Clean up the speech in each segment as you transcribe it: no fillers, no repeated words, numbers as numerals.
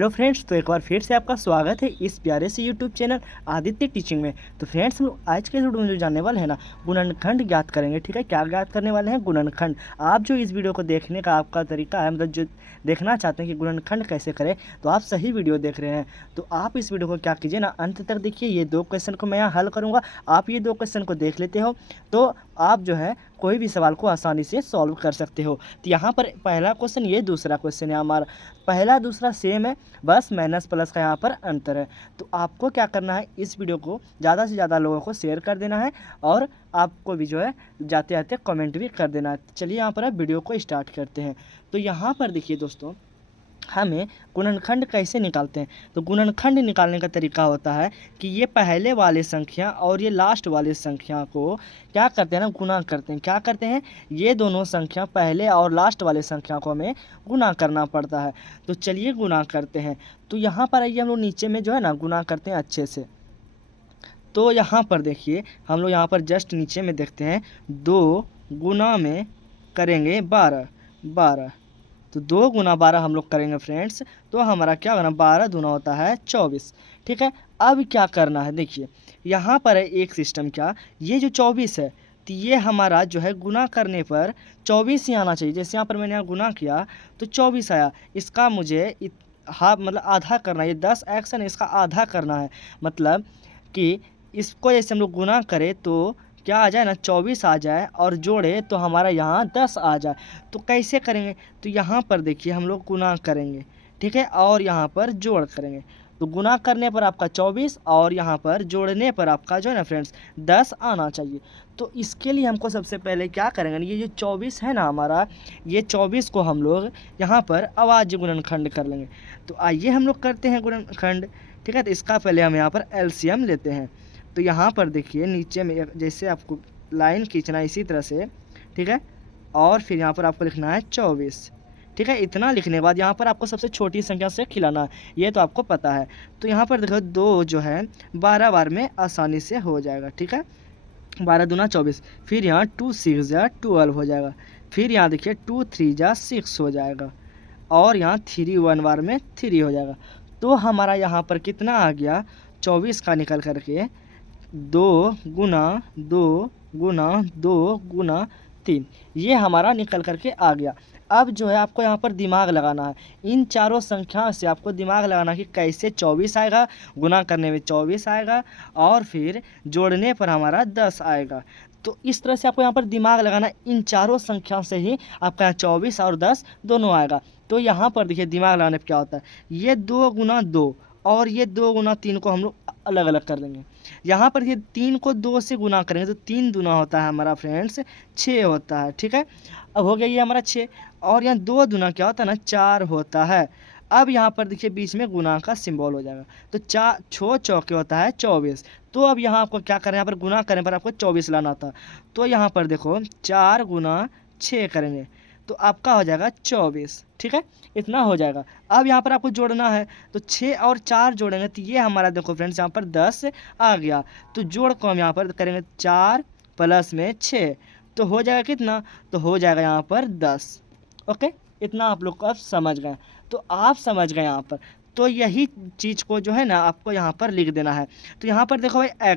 Hello friends, तो एक बार फिर से आपका स्वागत है इस प्यारे से यूट्यूब चैनल आदित्य टीचिंग में। तो फ्रेंड्स, हम लोग आज के वीडियो में जो जानने वाले हैं ना, गुणनखंड ज्ञात करेंगे। ठीक है, क्या ज्ञात करने वाले हैं? गुणनखंड। आप जो इस वीडियो को देखने का आपका तरीका है, मतलब जो देखना चाहते हैं कि गुणनखंड कैसे करें, तो आप सही वीडियो देख रहे हैं। तो आप इस वीडियो को क्या कीजिए ना, अंत तक देखिए। ये 2 क्वेश्चन को मैं यहाँ हल करूँगा, आप ये 2 क्वेश्चन को देख लेते हो तो आप जो है कोई भी सवाल को आसानी से सॉल्व कर सकते हो। तो यहाँ पर पहला क्वेश्चन, ये दूसरा क्वेश्चन है हमारा। पहला दूसरा सेम है, बस माइनस प्लस का यहाँ पर अंतर है। तो आपको क्या करना है, इस वीडियो को ज़्यादा से ज़्यादा लोगों को शेयर कर देना है और आपको भी जो है जाते आते कमेंट भी कर देना है। चलिए यहाँ पर अब वीडियो को स्टार्ट करते हैं। तो यहाँ पर देखिए दोस्तों, हमें गुणनखंड कैसे निकालते हैं। तो गुणनखंड निकालने का तरीका होता है कि ये पहले वाले संख्या और ये लास्ट वाले संख्या को क्या करते हैं ना, गुना करते हैं। क्या करते हैं, ये दोनों संख्या पहले और लास्ट वाले संख्या को हमें गुना करना पड़ता है। तो चलिए गुना करते हैं। तो यहाँ पर आइए, हम लोग नीचे में जो है ना गुना करते हैं अच्छे से। तो यहाँ पर देखिए, हम लोग यहाँ पर जस्ट नीचे में देखते हैं, 2 गुना में करेंगे 12। तो 2 गुना 12 हम लोग करेंगे फ्रेंड्स। तो हमारा क्या होगा ना, 12 दूना होता है 24। ठीक है, अब क्या करना है, देखिए यहाँ पर है एक सिस्टम। क्या, ये जो 24 है, तो ये हमारा जो है गुना करने पर 24 ही आना चाहिए। जैसे यहाँ पर मैंने यहाँ गुना किया तो 24 आया। इसका मुझे मतलब आधा करना है। ये 10x है ना, इसका आधा करना है। मतलब कि इसको जैसे हम लोग गुना करें तो क्या आ जाए ना, 24 आ जाए, और जोड़े तो हमारा यहाँ 10 आ जाए। तो कैसे करेंगे, तो यहाँ पर देखिए हम लोग गुना करेंगे, ठीक है, और यहाँ पर जोड़ करेंगे। तो गुना करने पर आपका 24 और यहाँ पर जोड़ने पर आपका जो है ना फ्रेंड्स 10 आना चाहिए। तो इसके लिए हमको सबसे पहले क्या करेंगे, ये जो 24 है ना हमारा, ये 24 को हम लोग यहाँ पर अभाज्य गुणनखंड कर लेंगे। तो आइए हम लोग करते हैं गुणनखंड। ठीक है, तो इसका पहले हम यहाँ पर एलसीएम लेते हैं। तो यहाँ पर देखिए नीचे में जैसे आपको लाइन खींचना है इसी तरह से, ठीक है, और फिर यहाँ पर आपको लिखना है 24। ठीक है, इतना लिखने के बाद यहाँ पर आपको सबसे छोटी संख्या से खिलाना है, ये तो आपको पता है। तो यहाँ पर देखो 2 जो है 12 बार में आसानी से हो जाएगा। ठीक है, 12 दूना 24। फिर यहाँ 2 6 जा 12 हो जाएगा। फिर यहाँ देखिए 2 3 जा 6 हो जाएगा, और यहाँ 3 1 बार में 3 हो जाएगा। तो हमारा यहाँ पर कितना आ गया, 24 का निकल करके 2 गुना 2 गुना 2 गुना 3, ये हमारा निकल करके आ गया। अब जो है आपको यहाँ पर दिमाग लगाना है, इन चारों संख्याओं से आपको दिमाग लगाना कि कैसे 24 आएगा, गुना करने में 24 आएगा, और फिर जोड़ने पर हमारा 10 आएगा। तो इस तरह से आपको यहाँ पर दिमाग लगाना, इन चारों संख्याओं से ही आपका यहाँ 24 और 10 दोनों आएगा। तो यहाँ पर देखिए दिमाग लगाने पर क्या होता है, ये 2 गुना 2 और ये 2 गुना 3 को हम लोग अलग अलग कर देंगे। यहाँ पर ये 3 को 2 से गुना करेंगे तो 3 दूना होता है हमारा फ्रेंड्स 6 होता है। ठीक है, अब हो गया ये हमारा 6, और यहाँ 2 दूना क्या होता है ना, 4 होता है। अब यहाँ पर देखिए बीच में गुना का सिंबल हो जाएगा, तो 4 6 चौके होता है 24। तो अब यहाँ आपको क्या करना है, यहाँ पर गुना करने पर आपको 24 लाना था। तो यहाँ पर देखो 4 गुना 6 करेंगे तो आपका हो जाएगा 24। ठीक है, इतना हो जाएगा। अब यहाँ पर आपको जोड़ना है, तो 6 और 4 जोड़ेंगे तो ये हमारा देखो फ्रेंड्स यहाँ पर 10 आ गया। तो जोड़ को हम यहाँ पर करेंगे 4 प्लस में 6, तो हो जाएगा कितना, तो हो जाएगा यहाँ पर 10। ओके, इतना आप लोग को अब समझ गए। तो आप समझ गए यहाँ पर, तो यही चीज़ को जो है ना आपको यहाँ पर लिख देना है। तो यहाँ पर देखो भाई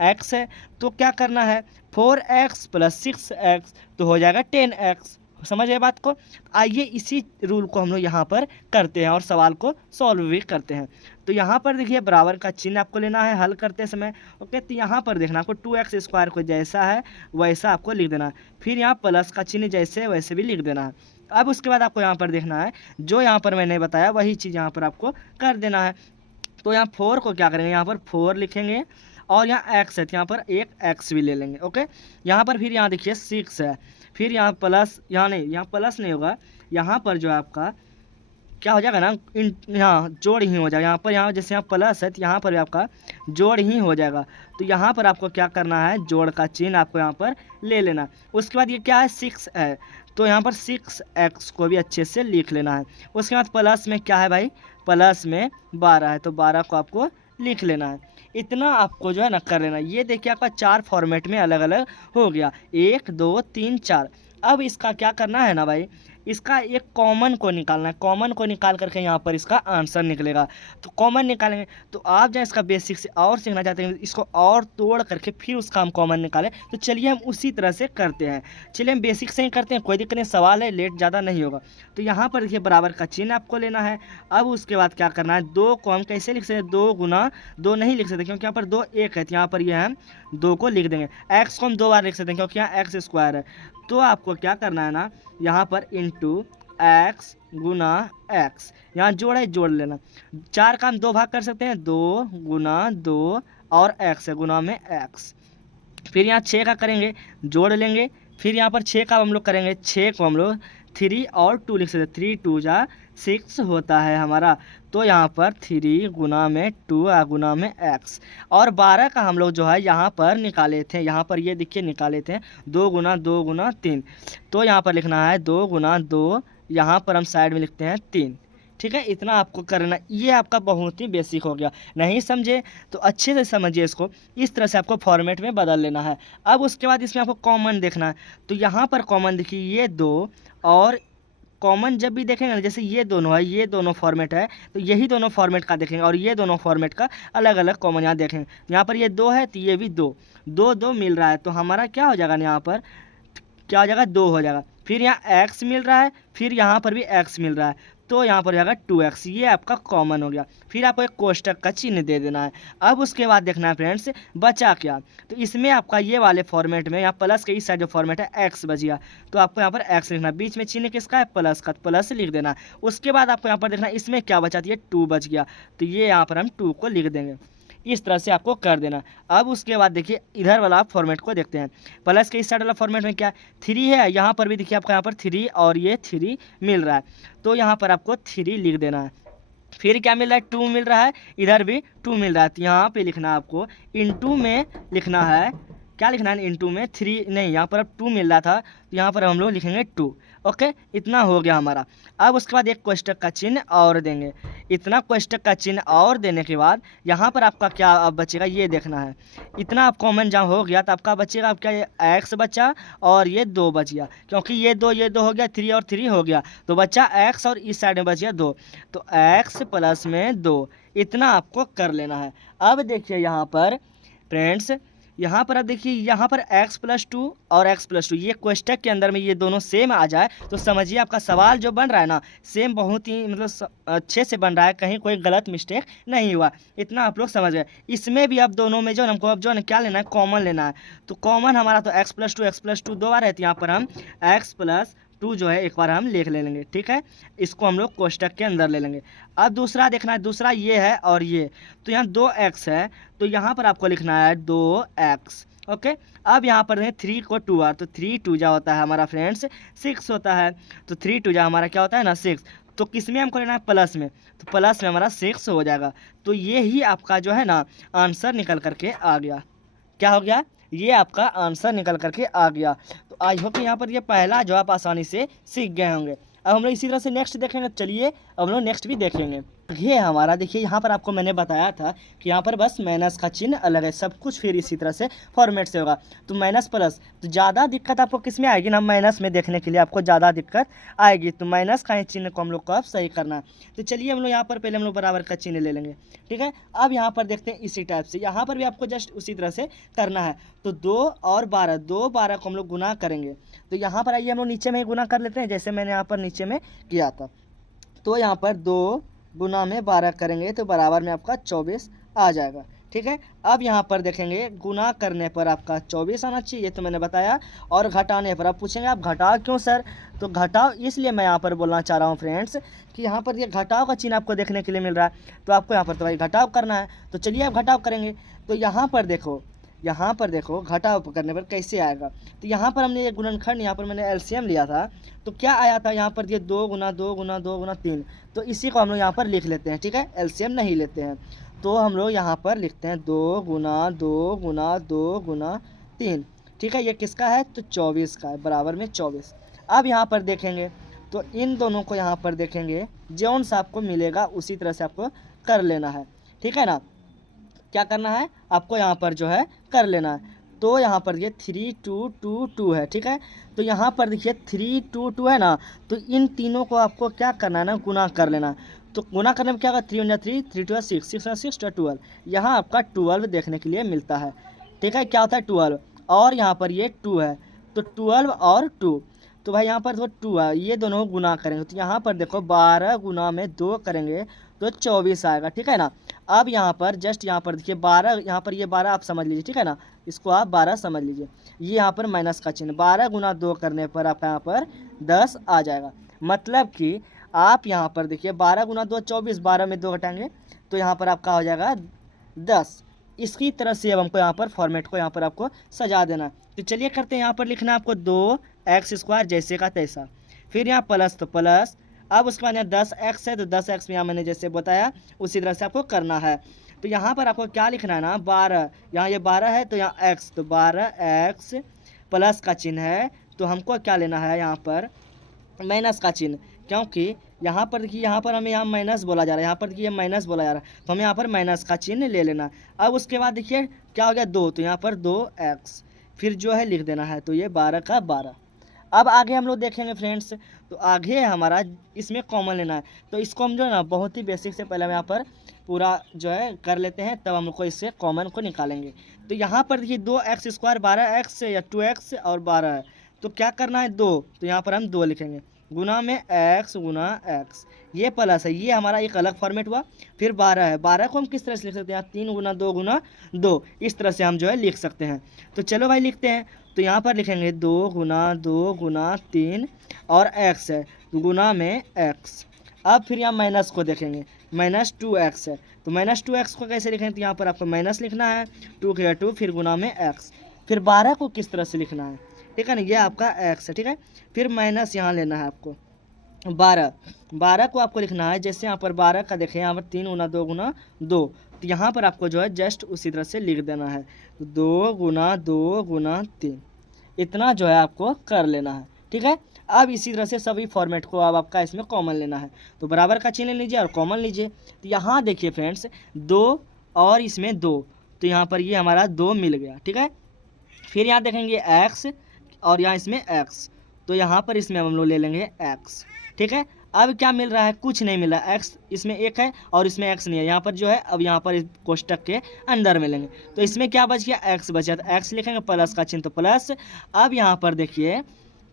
एक्स है, तो क्या करना है, 4x प्लस 6x, तो हो जाएगा 10x। समझ गए बात को। आइए इसी रूल को हम लोग यहाँ पर करते हैं और सवाल को सॉल्व भी करते हैं। तो यहाँ पर देखिए बराबर का चिन्ह आपको लेना है हल करते समय। ओके, तो यहाँ पर देखना आपको 2x स्क्वायर को जैसा है वैसा आपको लिख देना है। फिर यहाँ प्लस का चिन्ह जैसे है वैसे भी लिख देना है। अब उसके बाद आपको यहाँ पर देखना है, जो यहाँ पर मैंने बताया वही चीज़ यहाँ पर आपको कर देना है। तो यहाँ 4 को क्या करेंगे, यहाँ पर 4 लिखेंगे, और यहाँ x है तो यहाँ पर एक x भी ले लेंगे। ओके, यहाँ पर फिर यहाँ देखिए 6 है, फिर यहाँ प्लस, यहाँ नहीं, यहाँ प्लस नहीं होगा, यहाँ पर जो है आपका क्या हो जाएगा ना, यहाँ जोड़ ही हो जाएगा। यहाँ पर यहाँ जैसे यहाँ प्लस है तो यहाँ पर भी आपका जोड़ ही हो जाएगा। तो यहाँ पर आपको क्या करना है, जोड़ का चिन्ह आपको यहाँ पर ले लेना। उसके बाद ये क्या है, 6 है, तो यहाँ पर 6x को भी अच्छे से लिख लेना है। उसके बाद प्लस में क्या है भाई, प्लस में 12 है, तो 12 को आपको लिख लेना है। इतना आपको जो है ना कर लेना। ये देखिए आपका 4 फॉर्मेट में अलग अलग हो गया, 1 2 3 4। अब इसका क्या करना है ना भाई, इसका एक कॉमन को निकालना है, कॉमन को निकाल करके यहाँ पर इसका आंसर निकलेगा। तो कॉमन निकालेंगे, तो आप जहाँ इसका बेसिक से और सीखना चाहते हैं इसको और तोड़ करके फिर उसका हम कॉमन निकालें, तो चलिए हम उसी तरह से करते हैं। चलिए हम बेसिक से ही करते हैं, कोई दिक्कत नहीं, सवाल है लेट ज़्यादा नहीं होगा। तो यहाँ पर देखिए बराबर का चिन्ह आपको लेना है। अब उसके बाद क्या करना है, 2 को हम कैसे लिख सकते हैं, 2 गुना 2 नहीं लिख सकते क्योंकि यहाँ पर 2 1 है, तो यहाँ पर ये हम 2 को लिख देंगे। एक्स को हम 2 बार लिख सकते हैं क्योंकि यहाँ एक्स स्क्वायर है। तो आपको क्या करना है ना, यहाँ पर इंटू एक्स गुना एक्स, यहाँ जोड़ है जोड़ लेना। 4 का हम 2 भाग कर सकते हैं, 2 गुना 2 और एक्स है गुना में एक्स। फिर यहाँ 6 का करेंगे जोड़ लेंगे, फिर यहाँ पर 6 का हम लोग करेंगे, 6 को हम लोग 3 और 2 लिख सकते हैं, 3 2 जा 6 होता है हमारा। तो यहाँ पर 3 गुना में 2 गुना में एक्स। और 12 का हम लोग जो है यहाँ पर निकाले थे, यहाँ पर ये देखिए निकाले थे 2 गुना 3। तो यहाँ पर लिखना है 2 गुना 2, यहाँ पर हम साइड में लिखते हैं 3। ठीक है, इतना आपको करना। ये आपका बहुत ही बेसिक हो गया। नहीं समझे तो अच्छे से समझिए इसको, इस तरह से आपको फॉर्मेट में बदल लेना है। अब उसके बाद इसमें आपको कॉमन देखना है। तो यहाँ पर कॉमन देखिए ये 2, और कॉमन जब भी देखेंगे ना, जैसे ये दोनों है, ये दोनों फॉर्मेट है, तो यही दोनों फॉर्मेट का देखेंगे, और ये दोनों फॉर्मेट का अलग अलग कॉमन यहाँ देखेंगे। यहाँ पर ये 2 है तो ये भी 2 2 2 मिल रहा है, तो हमारा क्या हो जाएगा ना, यहाँ पर क्या हो जाएगा 2 हो जाएगा। फिर यहाँ x मिल रहा है, फिर यहाँ पर भी x मिल रहा है, तो यहाँ पर हो जाएगा 2x, ये आपका कॉमन हो गया। फिर आपको एक कोष्टक का चिन्ह दे देना है। अब उसके बाद देखना है फ्रेंड्स बचा क्या, तो इसमें आपका ये वाले फॉर्मेट में यहाँ प्लस के इस साइड जो फॉर्मेट है x बच गया, तो आपको यहाँ पर x लिखना है। बीच में चिन्ह किसका है, प्लस का, प्लस लिख देना। उसके बाद आपको यहाँ पर देखना इसमें क्या बचा, ये 2 बच गया, तो ये यहाँ पर हम 2 को लिख देंगे। इस तरह से आपको कर देना। अब उसके बाद देखिए इधर वाला फॉर्मेट को देखते हैं। प्लस के इस साइड वाला फॉर्मेट में क्या 3 है, यहाँ पर भी देखिए आपका यहाँ पर 3 और ये 3 मिल रहा है, तो यहाँ पर आपको 3 लिख देना है। फिर क्या मिल रहा है, 2 मिल रहा है, इधर भी 2 मिल रहा है, तो यहाँ पे लिखना है आपको इनटू में लिखना है, क्या लिखना है इनटू में 3 नहीं, यहाँ पर अब 2 मिल रहा था, तो यहाँ पर हम लोग लिखेंगे 2। ओके, इतना हो गया हमारा। अब उसके बाद एक कोष्टक का चिन्ह और देंगे। इतना कोष्टक का चिन्ह और देने के बाद यहाँ पर आपका क्या अब बचेगा, ये देखना है। इतना आप कॉमन जहाँ हो गया तो आपका बचेगा अब क्या, एक्स बचा और ये 2 बच गया, क्योंकि ये 2 हो गया, 3 और 3 हो गया, तो बच्चा एक्स और इस साइड में बच गया 2, तो एक्स प्लस में 2, इतना आपको कर लेना है। अब देखिए यहाँ पर फ्रेंड्स, यहाँ पर अब देखिए यहाँ पर x+2 और x+2 ये कोष्टक के अंदर में ये दोनों सेम आ जाए, तो समझिए आपका सवाल जो बन रहा है ना सेम बहुत ही मतलब अच्छे से बन रहा है, कहीं कोई गलत मिस्टेक नहीं हुआ। इतना आप लोग समझ गए। इसमें भी अब दोनों में जो हमको अब जो है क्या लेना है, कॉमन लेना है। तो कॉमन हमारा तो x+2 2 बार है, तो यहाँ पर हम x+2 जो है एक बार हम लिख ले लेंगे। ठीक है, इसको हम लोग कोष्टक के अंदर ले लेंगे। अब दूसरा देखना है, दूसरा ये है और ये, तो यहाँ 2x है, तो यहाँ पर आपको लिखना है 2x। ओके, अब यहाँ पर है 3 को 2 बार, तो 3 2 जा होता है हमारा फ्रेंड्स 6 होता है, तो 3 2 जा हमारा क्या होता है ना 6। तो किस में हमको लेना है, प्लस में, तो प्लस में हमारा 6 हो जाएगा। तो ये ही आपका जो है ना आंसर निकल करके आ गया। क्या हो गया, ये आपका आंसर निकल करके आ गया। तो आई होप यहाँ पर ये पहला जो आप आसानी से सीख गए होंगे। अब हम लोग इसी तरह से नेक्स्ट देखेंगे। चलिए अब हम लोग नेक्स्ट भी देखेंगे। ये हमारा देखिए यहाँ पर आपको मैंने बताया था कि यहाँ पर बस माइनस का चिन्ह अलग है, सब कुछ फिर इसी तरह से फॉर्मेट से होगा। तो माइनस प्लस, तो ज़्यादा दिक्कत आपको किस में आएगी ना, माइनस में देखने के लिए आपको ज़्यादा दिक्कत आएगी। तो माइनस का चिन्ह को हम लोग को अब सही करना है। तो चलिए हम लोग यहाँ पर पहले हम लोग बराबर का चिन्ह ले लेंगे। ठीक है, अब यहाँ पर देखते हैं इसी टाइप से, यहाँ पर भी आपको जस्ट उसी तरह से करना है। तो 2 और 12, 2 12 को हम लोग गुना करेंगे। तो यहाँ पर आइए हम लोग नीचे में ही गुना कर लेते हैं, जैसे मैंने यहाँ पर नीचे में किया था। तो यहाँ पर 2 गुना में 12 करेंगे तो बराबर में आपका 24 आ जाएगा। ठीक है, अब यहाँ पर देखेंगे गुना करने पर आपका 24 आना चाहिए, ये तो मैंने बताया। और घटाने पर आप पूछेंगे आप घटाओ क्यों सर, तो घटाओ इसलिए मैं यहाँ पर बोलना चाह रहा हूँ फ्रेंड्स कि यहाँ पर ये घटाव का चिन्ह आपको देखने के लिए मिल रहा है, तो आपको यहाँ पर तो भाई घटाव करना है। तो चलिए आप घटाव करेंगे। तो यहाँ पर देखो, यहाँ पर देखो घटाव करने पर कैसे आएगा। तो यहाँ पर हमने ये गुणनखंड, यहाँ पर मैंने एलसीएम लिया था, तो क्या आया था यहाँ पर ये 2 गुना 2 गुना 2 गुना 3, तो इसी को हम लोग यहाँ पर लिख लेते हैं। ठीक है, एलसीएम नहीं लेते हैं, तो हम लोग यहाँ पर लिखते हैं 2 गुना 2 गुना 2 गुना 3। ठीक है, ये किसका है, तो 24 का है, बराबर में 24। अब यहाँ पर देखेंगे तो इन दोनों को यहाँ पर देखेंगे, जौन सा आपको मिलेगा उसी तरह से आपको कर लेना है। ठीक है ना, क्या करना है आपको यहाँ पर जो है कर लेना है। तो तो यहाँ पर देखिए 3 2 2 2 है, ठीक है। तो यहाँ पर देखिए 3 2 2 है ना, तो इन तीनों को आपको क्या करना है ना, गुना कर लेना। तो गुना करने में क्या होगा, 3 × 3 3 2 6 6 6 12, यहाँ आपका 12 देखने के लिए मिलता है, ठीक है। क्या होता है 12, और यहाँ पर ये 2 है, तो 12 और 2, तो भाई यहाँ पर तो 2 है, ये दोनों गुना करेंगे तो यहाँ पर देखो 12 गुना में 2 करेंगे तो 24 आएगा, ठीक है ना। अब यहाँ पर जस्ट यहाँ पर देखिए 12, यहाँ पर ये 12 आप समझ लीजिए, ठीक है ना, इसको आप 12 समझ लीजिए। ये यहाँ पर माइनस का चिन्ह, 12 गुना 2 करने पर आपका यहाँ पर 10 आ जाएगा। मतलब कि आप यहाँ पर देखिए 12 गुना 2 24, 12 में 2 घटाएंगे तो यहाँ पर आपका हो जाएगा 10। इसकी तरह से अब हमको यहाँ पर फॉर्मेट को यहाँ पर आपको सजा देना है। तो चलिए करते हैं, यहाँ पर लिखना है आपको 2x² जैसे का तैसा, फिर यहाँ प्लस तो प्लस, अब उसके बाद यहाँ 10x है तो 10x में यहाँ मैंने जैसे बताया उसी तरह से आपको करना है। तो यहाँ पर आपको क्या लिखना है ना, 12, यहाँ ये 12 है तो यहाँ x, तो 12x प्लस का चिन्ह है, तो हमको क्या लेना है यहाँ पर माइनस का चिन्ह, क्योंकि यहाँ पर देखिए यहाँ पर हमें यहाँ माइनस बोला जा रहा है, यहाँ पर देखिए माइनस बोला जा रहा है, तो हमें यहाँ पर माइनस का चिन्ह ले लेना। अब उसके बाद देखिए क्या हो गया 2, तो यहाँ पर 2x, फिर जो है लिख देना है, तो ये 12 का 12। अब आगे हम लोग देखेंगे फ्रेंड्स, तो आगे हमारा इसमें कॉमन लेना है, तो इसको हम जो है ना बहुत ही बेसिक से पहले हम यहाँ पर पूरा जो है कर लेते हैं, तब हम लोग को इससे कॉमन को निकालेंगे। तो यहाँ पर देखिए 2x² 12x या 2x और 12 है, तो क्या करना है 2, तो यहाँ पर हम 2 लिखेंगे, गुना में x गुना x, ये प्लस है, ये हमारा एक अलग फॉर्मेट हुआ। फिर 12 है, 12 को हम किस तरह से लिख सकते हैं, 3 गुना 2 गुना 2, इस तरह से हम जो है लिख सकते हैं। तो चलो भाई लिखते हैं, तो यहाँ पर लिखेंगे 2 गुना 2 गुना 3 और x है गुना में x। अब फिर यहाँ माइनस को देखेंगे, -2x है, तो -2x को कैसे लिखेंगे, तो यहाँ पर आपको माइनस लिखना है, 2 के 2 फिर गुना में x। फिर 12 को किस तरह से लिखना है, ठीक है ना, ये आपका x है, ठीक है। फिर माइनस यहाँ लेना है आपको 12 को आपको लिखना है, जैसे यहाँ पर 12 का देखें, यहाँ पर 3 गुना 2 गुना 2, तो यहाँ पर आपको जो है जस्ट उसी तरह से लिख देना है, 2 गुना 2 गुना 3, इतना जो है आपको कर लेना है, ठीक है। अब इसी तरह से सभी फॉर्मेट को अब आपका इसमें कॉमन लेना है, तो बराबर का चिन्ह लीजिए और कॉमन लीजिए। तो यहाँ देखिए फ्रेंड्स 2 और इसमें 2, तो यहाँ पर ये हमारा 2 मिल गया, ठीक है। फिर यहाँ देखेंगे x और यहाँ इसमें x, तो यहाँ पर इसमें हम लोग ले लेंगे x, ठीक है। अब क्या मिल रहा है, कुछ नहीं मिल रहा है, x इसमें 1 है और इसमें x नहीं है, यहाँ पर जो है अब यहाँ पर इस कोष्टक के अंदर में लेंगे, तो इसमें क्या बच गया, x बचा, तो x लिखेंगे, प्लस का चिन्ह तो प्लस। अब यहाँ पर देखिए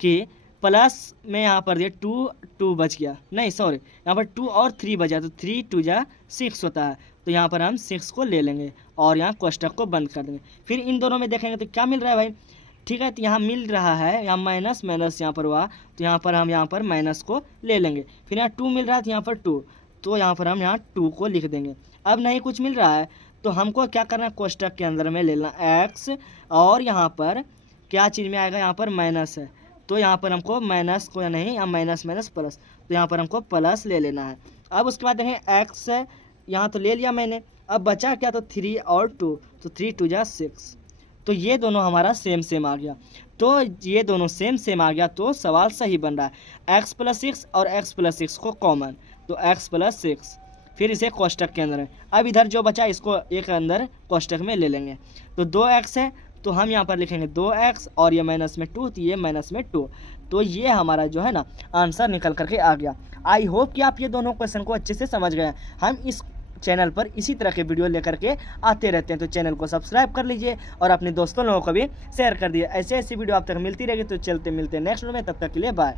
कि प्लस में यहाँ पर ये 2 बच गया, नहीं सॉरी, यहाँ पर 2 और 3 बचा, तो 3 2 जा 6 होता है, तो यहाँ पर हम 6 को ले लेंगे और यहाँ कोष्टक को बंद कर देंगे। फिर इन दोनों में देखेंगे तो क्या मिल रहा है भाई, ठीक है, तो यहाँ मिल रहा है, यहाँ माइनस माइनस यहाँ पर हुआ, तो यहाँ पर हम यहाँ पर माइनस को ले लेंगे। फिर यहाँ 2 मिल रहा है, तो यहाँ पर 2, तो यहाँ पर हम यहाँ 2 को लिख देंगे। अब नहीं कुछ मिल रहा है तो हमको क्या करना है, कोष्टक के अंदर में ले लेना x, और यहाँ पर क्या चीज़ में आएगा, यहाँ पर माइनस है, तो यहाँ पर हमको माइनस को या नहीं, यहाँ माइनस माइनस प्लस, तो यहाँ पर हमको प्लस ले लेना है। अब उसके बाद देखें x है, यहाँ तो ले लिया मैंने, अब बचा क्या, तो 3 और 2, तो 3 2 जा 6, तो ये दोनों हमारा सेम आ गया, तो ये दोनों सेम आ गया, तो सवाल सही बन रहा है। x + 6 और x + 6 को कॉमन, तो x + 6, फिर इसे कोष्टक के अंदर है। अब इधर जो बचा इसको एक अंदर कोष्टक में ले लेंगे, तो 2x है, तो हम यहाँ पर लिखेंगे 2x और ये माइनस में 2, तो ये माइनस में 2, तो ये हमारा जो है ना आंसर निकल करके आ गया। आई होप कि आप ये दोनों क्वेश्चन को अच्छे से समझ गए। हम इस चैनल पर इसी तरह के वीडियो लेकर के आते रहते हैं, तो चैनल को सब्सक्राइब कर लीजिए और अपने दोस्तों लोगों को भी शेयर कर दिए। ऐसे वीडियो आप तक मिलती रहेगी। तो चलते मिलते हैं नेक्स्ट वीडियो में, तब तक के लिए बाय।